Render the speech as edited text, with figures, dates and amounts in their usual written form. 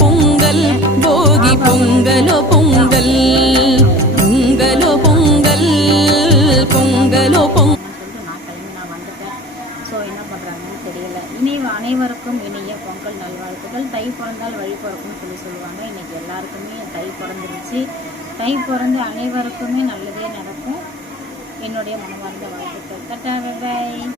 பொங்கல் போகி பொங்கலோ பொங்கல் பொங்கலோ பொங்கல் பொங்கலோ பொங்கல் நான் வந்துட்டேன். ஸோ என்ன பண்ணுறாங்கன்னு தெரியல. அனைவருக்கும் இனிய பொங்கல் நல்வாழ்த்துக்கள். தை பிறந்தால் வழி பிறக்கும்னு சொல்லுவாங்க. இன்றைக்கி எல்லாருக்குமே தை பிறந்துருச்சு. தை பிறந்து அனைவருக்குமே நல்லதே நடக்கும். என்னுடைய மனமார்ந்த வாழ்த்துக்கள். Tata bye.